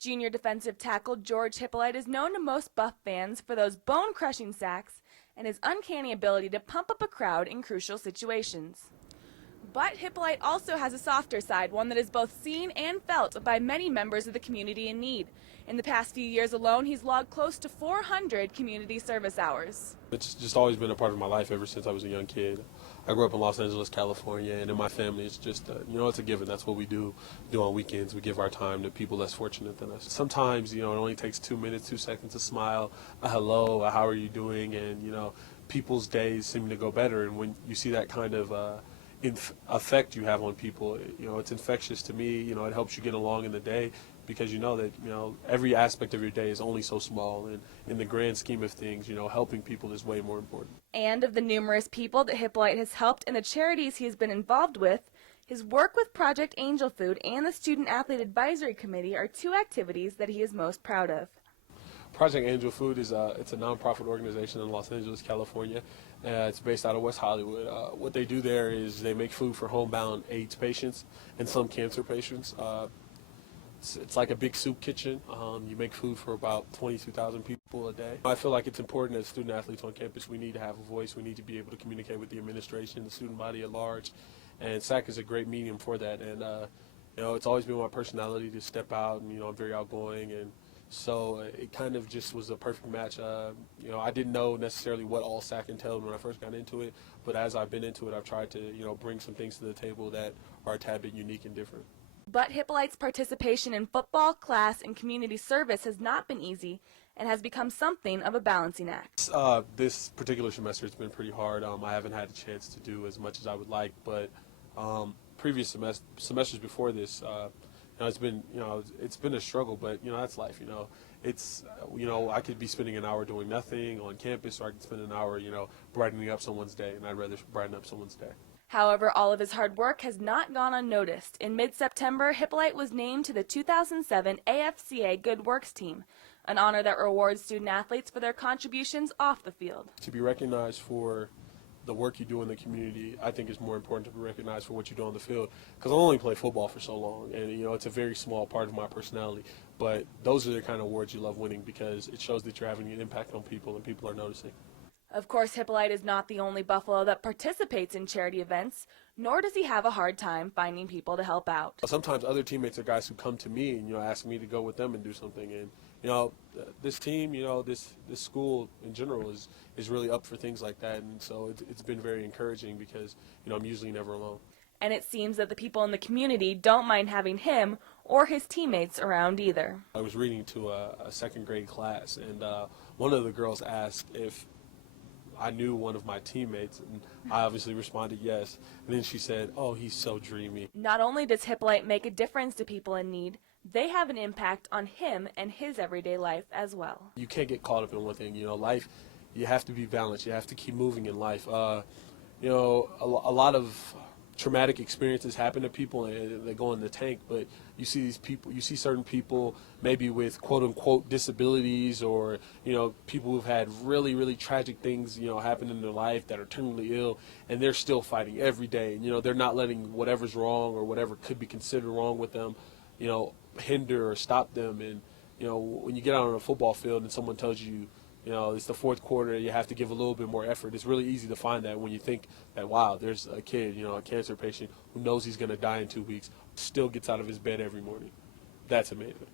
Junior defensive tackle George Hypolite is known to most Buff fans for those bone-crushing sacks and his uncanny ability to pump up a crowd in crucial situations. But Hypolite also has a softer side, one that is both seen and felt by many members of the community in need. In the past few years alone, he's logged close to 400 community service hours. It's just always been a part of my life ever since I was a young kid. I grew up in Los Angeles, California, and in my family it's just, it's a given. That's what we do on weekends. We give our time to people less fortunate than us. Sometimes, it only takes 2 minutes, 2 seconds to smile, a hello, a how are you doing, and, people's days seem to go better. And when you see that kind of effect you have on people, it's infectious to me. It helps you get along in the day because you know that, every aspect of your day is only so small. And in the grand scheme of things, helping people is way more important. And of the numerous people that Hypolite has helped and the charities he has been involved with, his work with Project Angel Food and the Student Athlete Advisory Committee are two activities that he is most proud of. Project Angel Food is it's a nonprofit organization in Los Angeles, California. It's based out of West Hollywood. What they do there is they make food for homebound AIDS patients and some cancer patients. It's like a big soup kitchen. You make food for about 22,000 people a day. I feel like it's important as student athletes on campus. We need to have a voice. We need to be able to communicate with the administration, the student body at large. And SAC is a great medium for that. And, it's always been my personality to step out. And, I'm very outgoing. And so it kind of just was a perfect match. I didn't know necessarily what all SAC entailed when I first got into it. But as I've been into it, I've tried to, bring some things to the table that are a tad bit unique and different. But Hypolite's participation in football, class, and community service has not been easy and has become something of a balancing act. This particular semester it's been pretty hard. I haven't had a chance to do as much as I would like, but previous semesters before this, it's been a struggle, but that's life. It's I could be spending an hour doing nothing on campus, or I could spend an hour brightening up someone's day, and I'd rather brighten up someone's day. However, all of his hard work has not gone unnoticed. In mid-September, Hypolite was named to the 2007 AFCA Good Works Team, an honor that rewards student athletes for their contributions off the field. To be recognized for the work you do in the community, I think is more important to be recognized for what you do on the field. Because I only play football for so long, and it's a very small part of my personality. But those are the kind of awards you love winning because it shows that you're having an impact on people and people are noticing. Of course, Hypolite is not the only Buffalo that participates in charity events, nor does he have a hard time finding people to help out. Sometimes other teammates are guys who come to me and ask me to go with them and do something. And this team, this school in general is really up for things like that. And so it's been very encouraging because I'm usually never alone. And it seems that the people in the community don't mind having him or his teammates around either. I was reading to a second grade class, and one of the girls asked if I knew one of my teammates, and I obviously responded yes. And then she said, "Oh, he's so dreamy." Not only does Hypolite make a difference to people in need, they have an impact on him and his everyday life as well. You can't get caught up in one thing. Life, you have to be balanced. You have to keep moving in life. A lot of traumatic experiences happen to people and they go in the tank, but you see certain people maybe with quote unquote disabilities or people who've had really, really tragic things happen in their life that are terminally ill, and they're still fighting every day, and they're not letting whatever's wrong or whatever could be considered wrong with them hinder or stop them. And when you get out on a football field and someone tells you it's the fourth quarter, you have to give a little bit more effort. It's really easy to find that when you think that, wow, there's a kid, a cancer patient who knows he's going to die in 2 weeks, still gets out of his bed every morning. That's amazing.